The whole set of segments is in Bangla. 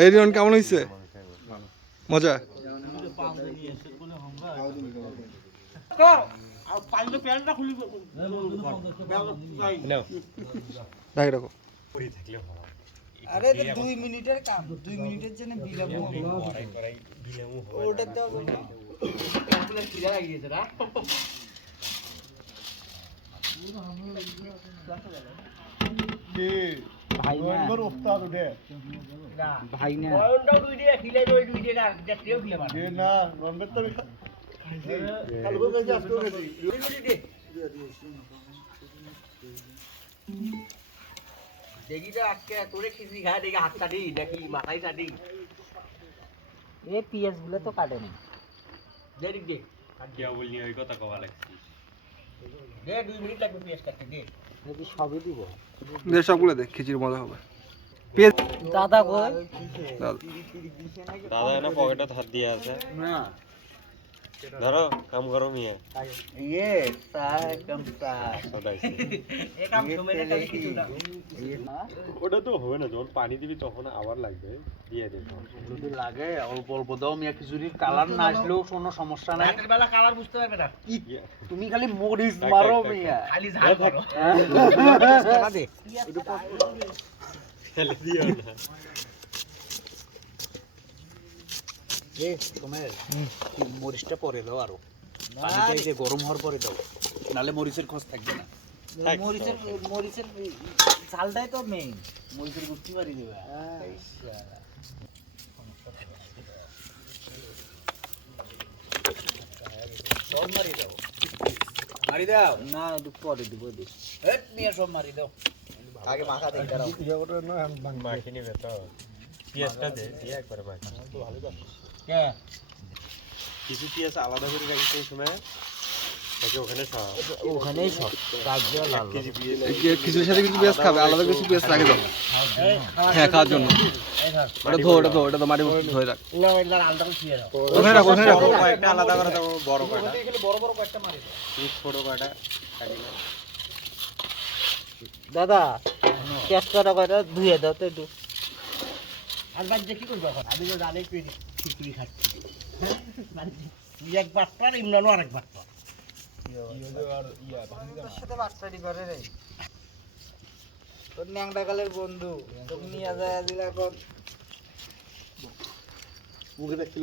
এই রিয়ন কেমন হয়েছে? মজা? আরে 2 মিনিটের কাম, 2 মিনিটের জন্য বিলাম ওটা দাও না ক্যালকুলেটর খিলা লাগিয়েছে না ভাই না উস্তাদ উঠে না ভাই না বয়নটাও দুই দিয়ে খিলাই দুই দিয়ে না জাতীয় খিলা বানা দে না রমবের তো খাইছি কালকে গেছে আজকে গেছি দে দেখি তো আজকে তোরে খিচড়ি খায় দেখি হাত চাটি দেখি মাথায় চাটি এ পিএস গুলো তো কাটে না দেখ দে কাটিয়া বলনি ওই কথা কওয়া লাগছে দে 2 মিনিট লাগবে পিএস কাটতে দে যদি সবই দিব দে সবগুলো দে খিচুড়ি মজা হবে পিএস দাদা কই দাদা না পকেটে হাত দিয়ে আছে না ধরো কাম করো মিয়া ये साहब कम सा সদাইছে এই কাম সময় না কিছু না ওটা তো হবে না যখন পানি দিবি তখন আবার লাগবে দিয়ে দে যদি লাগে অল্প অল্প দাও মিয়া খিচুড়ির কালার না আসলেও কোনো সমস্যা নাই রাতের বেলা কালার বুঝতে পারবে না তুমি খালি মরিচ মারো মিয়া খালি ঝাল করো টাকা দে একটু ফেলে দিও না এ তোমার মরিচটা পরে দাও আরো পানিটা এই যে গরম হওয়ার পরে দাও নালে মরিচের খোঁজ থাকবে না মরিচের ঝালটাই তো মেইন মরিচের গুটি মারি দেবে সব মারি দাও না একটু পরে দিব হেট নিয়ে সব মারি দাও আগে মাখা দেই দাও মাখি নিবে তো পেঁয়াজটা দে দিয়ে একবারে মাখি তো ভালো জানিস কে কিছু পেঁয়াজ আলাদা করে রাখি সেই সময় তাকে ওখানেই সব কাজটা লাল খিচুড়ির সাথে কিছু পেঁয়াজ খাবে আলাদা কিছু পেঁয়াজ লাগে তো হ্যাঁ খাওয়ার জন্য ওটা তো মাটি ধরে রাখ না ওইটা আলাদা করে দিয়ে দাও ওখানে রাখো কয়েকটা আলাদা করে দাও বড় কয়টা বড় বড় কয়েকটা মারি দাও এই ছোট কয়টা কাটি দাও দাদা পেঁয়াজটা কয়টা ধুয়ে দাও তো একটু আর বাদ দিয়ে কি করবো এখন আমি তো জানি খিচুড়ি খাচ্ছি এক বাটপার ইমরানও আরেক বাটপার সাথে বাটপারি করে রে তোর ন্যাংডাকালের বন্ধু তোকে নিয়ে যায় দিলা এখন মুখে রাখছিল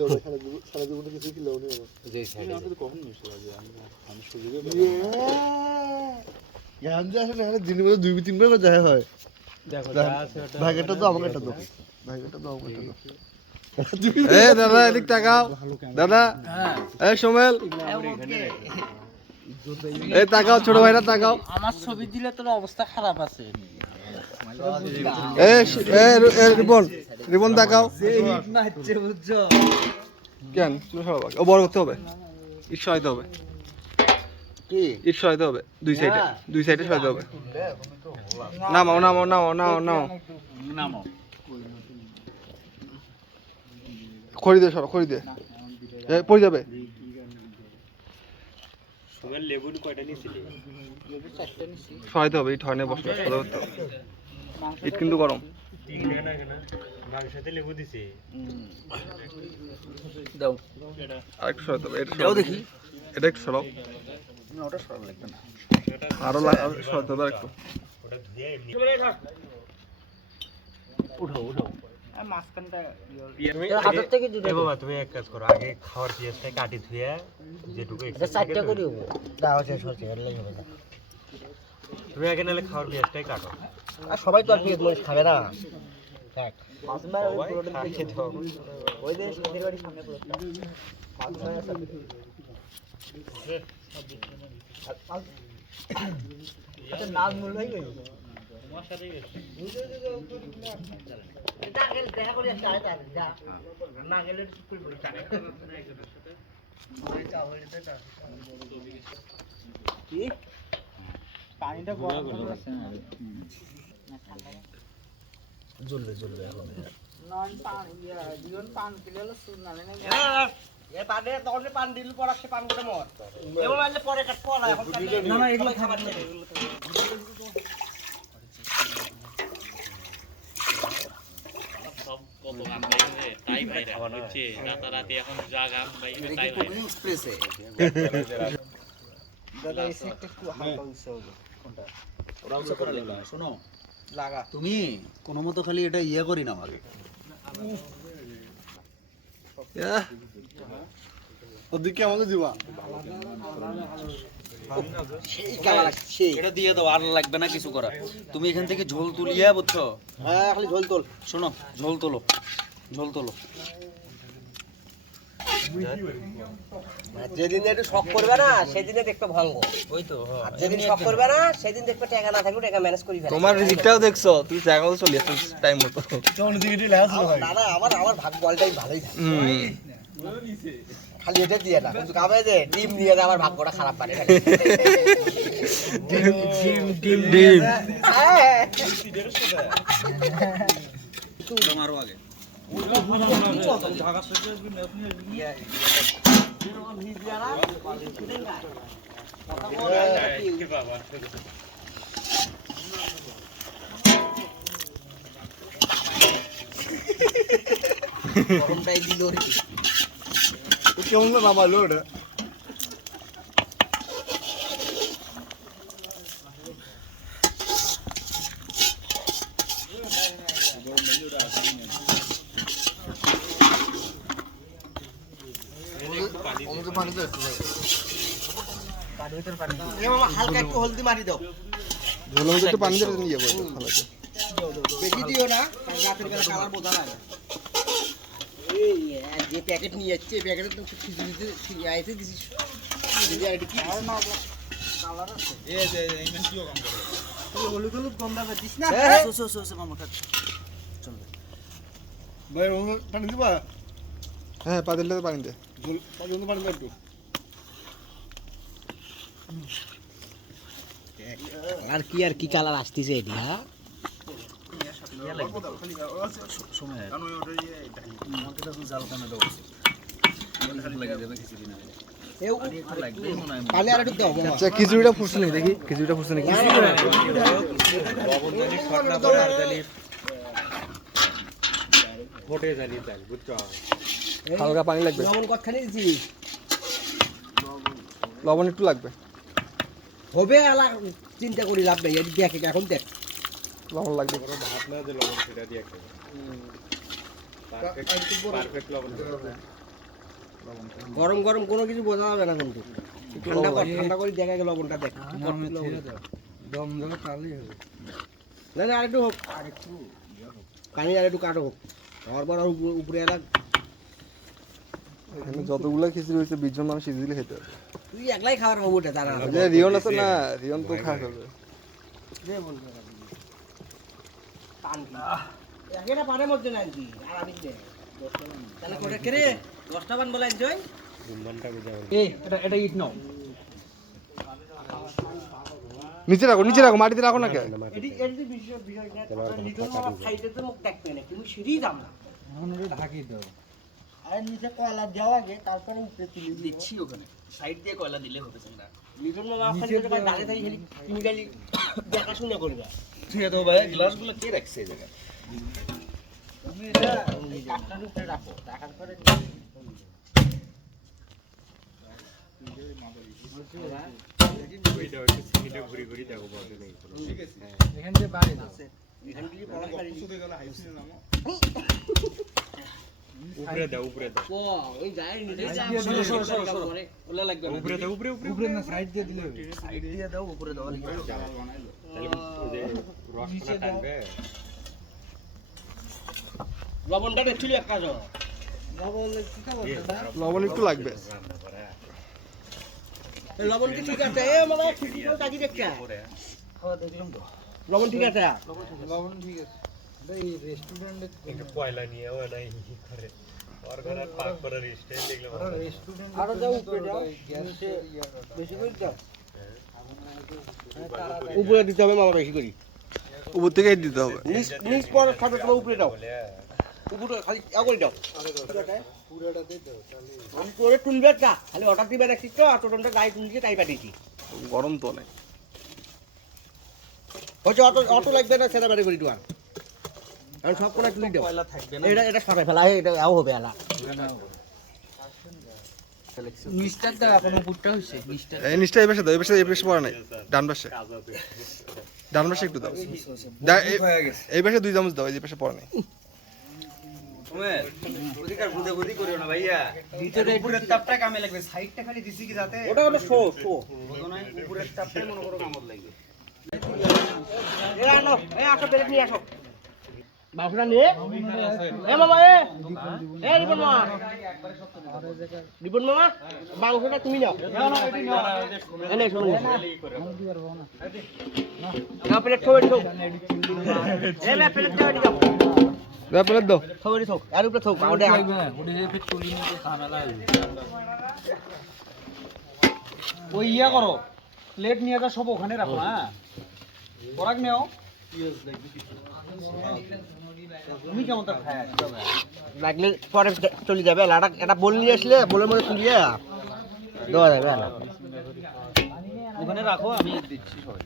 সারা জীবনে কিছু ছিল উনি যে সাইডে কখন মিশে লাগে আমি সুযোগে জ্ঞান যে আসলে দিনের মধ্যে 2-3 বার যায় হয় দেখো ভাগেটা তো আমাকে একটা দাও ভাগেটা তো আমাকে একটা দাও এ দাদা এদিক তাকাও দাদা এই সোমেল এই তাকাও ছোট ভাইরা তাকাও আমার ছবি দিলে তোর অবস্থা খারাপ আছে রিবন তাকাও বুঝছো কেন ও বড় করতে হবে ইট সরাইতে হবে কি ইট সরাইতে হবে দুই সাইডে সরাইতে হবে নামাও নামাও নামাও নামাও নামাও নামো খড়ি দে সরো খড়ি দে পড়ে যাবে সুগার লেবু কয়টা নিছিলি লেবু 4টা নিছি সরাইতে হবে ইট হয় না বসে সরাইতে হবে ইট কিন্তু গরম না মাংসতে লেবু দিছি দাও আরেকটু সরাইতে হবে দাও দেখি এটা একটু সরাও না ওটা সরানো লাগবে না আরো সরাইতে হবে একটু ওটা ধুয়ে এমনি উঠাও উঠাও আর মাছখানটা হাতের থেকে জুড়ে বাবা তুমি এক কাজ করো আগে খাওয়ার পেঁয়াজটা কাটি ধুয়ে যেটুকু এটা 4টা করে দেবো দাও শেষ হচ্ছে এর লাগি হবে না তুমি আগে নালে খাওয়ার পেঁয়াজটাই কাটো আর সবাই তো আর পেঁয়াজ মরিচ খাবে না দেখ মাছমার ওই সবাই পুরোটা খায় দেখে দাও। ওই যে সাদের বাড়ির সামনে পুরোটা মাছমার আচ্ছা নাজ মূল হয়ে গেছে তোমার সাথে গেছে এটা আগে দেখা করি একটা আইতা যা না গেলে ঠিক করে বলি টাকা চা হইতে চা কি পানিটা গরম করে আছে জ্বলবে জ্বলবে এখন নন পানি জীবন পান কিলো সুনালে না এ পানে তখন পান দিল পর আসে পান করে মর এমন আইলে পরে কাট পড়া এখন না না এগুলো খাবার নেই দাদা এই সেটটা একটু হালকা হইছে হলো কোনটা ওরা উচ্চ করে লাগলো শোনো লাগা তুমি কোনো মতো খালি এটা ইয়া করি না আগে ওদিকে আমাকে দিবা সেই কালার সেই এটা দিয়ে দাও আর লাগবে না কিছু করা তুমি এখান থেকে ঝোল তুলিয়া বুঝছো হ্যাঁ খালি ঝোল তোল শোনো ঝোল তোলো যেদিন একটু শখ করবে না সেদিনে দেখতে ভাঙবো ওই তো যেদিন শখ করবে না সেদিন দেখবে টাকা না থাকবে টাকা ম্যানেজ করি তোমার রিজিকটাও দেখছো তুমি টাকা মতো চলে আসছো টাইম মতো দাদা আমার ভাগ বলটাই ভালোই থাকে খালি এটা দিয়ে না কিন্তু কাবে যে ডিম নিয়ে যা আমার ভাগ্যটা খারাপ পারে ডিম আমারও আগে গরমটাই দিল রে কেমন নামালো ওটা হালকা একটু হলদি মারি দাও ঝোলের মধ্যে একটু পানি দিয়ে নিয়ে যাবো ভালো করে। বেশি দিও না রাতের বেলা কালার বোঝা না এই যে প্যাকেট নিয়ে যাচ্ছে এই প্যাকেটে তো খিচুড়িতে আইতে দিছিস যদি আর কি কালার আছে এই যে এইখানে কি কাম করে তুই হলুদ কম দাম দিস না সো মামা কাট চল ভাই ও পানি দিবা হ্যাঁ পাতিলটা পানি দে ঝোল পানি দাও একটু আর কি কালার আসতেছে এটি হ্যাঁ পানি আর একটু দাও আচ্ছা খিচুড়িটা ফুটছে নাকি দেখি খিচুড়িটা ফুটছে নাকি হালকা পানি লাগবে লবণ কতখানি দিছিস লবণ একটু লাগবে হবে আলা চিন্তা করি লাভ নাই এটি দেখ এখন দেখ লবণ লাগবে গরম গরম কোনো কিছু বোঝা যাবে না কিন্তু ঠান্ডা করে দেখা গেল লবণটা দেখ দম দেবে তাহলেই হবে না আরেকটু হোক পানি আরেকটু কাটো হোক তারপর আর উপরে এলাক এখানে যতগুলো খিচুড়ি হয়েছে 20 জন মানুষ ইজিলি খেতে হবে তুই একলাই খাবার পাবো ওটা জানা যে রিয়ন আছে না রিয়ন তো খাওয়া খাবে একেটা পানের মধ্যে না কি আর আমি দে তাহলে কোটা করে 10টা বান বলা এনজয় এটা ইট নাও নিচে রাখো মাটিতে রাখো না কে এটি বিষয় না নিদন সাইডে তো মুখ দেখবে না তুমি সিঁড়ি যাও না এখন ওটা ঢাকি দাও আর নিচে কয়লা দেওয়া আগে তারপরে উপরে তুলে দিচ্ছি ওখানে সাইড দিয়ে কয়লা দিলে হবে না নিদন মামা ওখানে তো ভাই দাঁড়িয়ে দাঁড়িয়ে খালি তুমি খালি দেখাশোনা করবে ঠিক আছে ভাই গ্লাসগুলো কে রাখছে এই জায়গায় তুমি এটা কাঠটার উপরে রাখো রাখার পরে এখান থেকে বাড়ি না এখান থেকে পড়া বাড়ি উপরে দাও ও ওই যায় নিচে সরো ওলা লাগবে উপরে না সাইড দিয়ে দিলে সাইড দিয়ে দাও উপরে দাও তাহলে ওই যে রসটা টানবে লবণটা একটু এক কাজ লবণ একটু লাগবে লবণ কি ঠিক আছে এ মানে খিচুড়ি কাটি দেখছ খাওয়া দেখলাম তো লবণ ঠিক আছে লবণ ঠিক আছে এই রেস্টুরেন্টে একটু কয়লা নিয়ে ও নাই করে আর করে পাক করে স্টাইল দেখলাম রেস্টুরেন্ট আর যাও উপরে যাও গ্যাসে বেশি করে দাও উপরে দিতে হবে মামা বেশি করি উপর থেকে দিতে হবে নিচ পর খাবে তোমার উপরে দাও উপরে খালি করে দাও পুরোটা দে দাও তাহলে আমি করে তুলবে না খালি অর্ডার দিবে রাখছি তো টোটনটা গায়ে তুলছি তাই পাঠিয়েছি গরম তো অনেক হচ্ছে অটো লাগবে না সেটা বাড়ি করি তো আর আর সব কোনা ক্লিক দাও পয়লা থাকবে না এটা এটা সরাই ফেলা এটা আও হবে আলা মিস্টার দা আপনার বুটটা হইছে মিস্টার এই নিচটা এই পাশে দাও, এই পাশে পড়া নাই, ডান পাশে একটু দাও। এই পাশে 2 চামচ দাও, এই পাশে পড়া নাই। অধিকার বুঝাবুঝি করিও না ভাইয়া ভিতরে উপরের তাপটা কামে লাগবে সাইডটা খালি দিছি কি যাতে ওটা হলো শো উপরের তাপটাই মনে করো কামড় লাগবে এ আনো এ আসো প্লেট নিয়ে আসো বাসনা নিয়ে এ মামা এ রিপন মামা মাংসটা তুমি নাও এনে শোনো না প্লেট থোড়ি থো এ না প্লেট থোড়ি দাও দাও প্লেট দাও। থোড়ি থো আর উপরে থো ওটা ওটা ফিট তুলি নিতে ঝামেলা হইবে ওই ইয়া করো প্লেট নিয়ে যা সব ওখানে রাখো হ্যাঁ পরাগ নেও তুমি কেমন তা খায় লাগলে পরে চলে যাবে লাটা এটা বল নিয়ে আসলে বলের মধ্যে তুলিয়ে দেওয়া যাবে না ওখানে রাখো আমি দিচ্ছি সবাই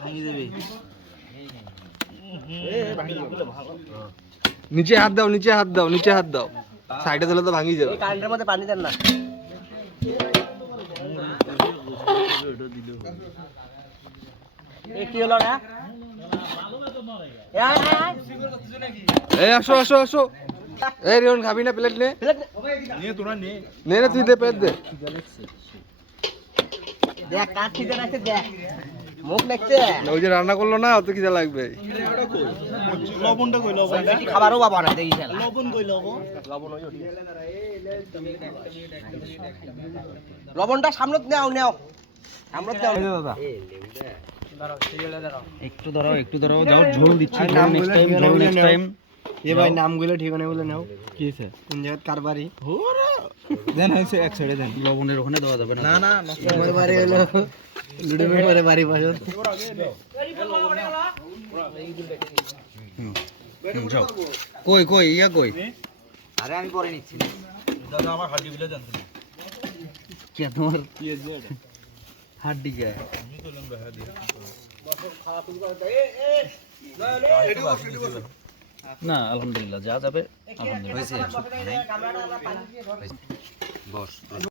ভাঙি দেবে নিচে হাত দাও, নিচে হাত দাও, সাইডে দিলে তো ভাঙি যাবে। এই কারেন্টের মধ্যে পানি দেন না এই কি হলো না এই আসো আসো আসো, এই রিয়ন খাবি না? প্লেট নে, নিয়ে তোরা নে নে না তুই দে, প্লেট দে। দেখ কাজ ঠিক আছে দেখ মুখ দেখছে ওই যে রান্না করলো না, অত খিদে লাগবে। লবণটা কই লবণ খাবারও বাবা না দেখি খেলা লবণ কই লবণ লবণটা সামনে নাও নাও সামনে নাও একটু ধরো যাও ঝোল দিচ্ছি নেক্সট টাইম এ ভাই নামগুলো ঠিকানা বলে নাও কি আছে কোন জায়গা কার বাড়ি দেন হইছে এক সাইডে দেন লবণের ওখানে দেওয়া যাবে না না আমার বাড়ি হলো লুডুমের বাড়ি বাড়ি পাশে যাও কই কই ইয়া কই আরে আমি পরে নিচ্ছি দাদা আমার হাড্ডি বিলে জানতো না কি তোমার হাড্ডি কে না আলহামদুলিল্লাহ যা যাবে আলহামদুলিল্লাহ হয়েছে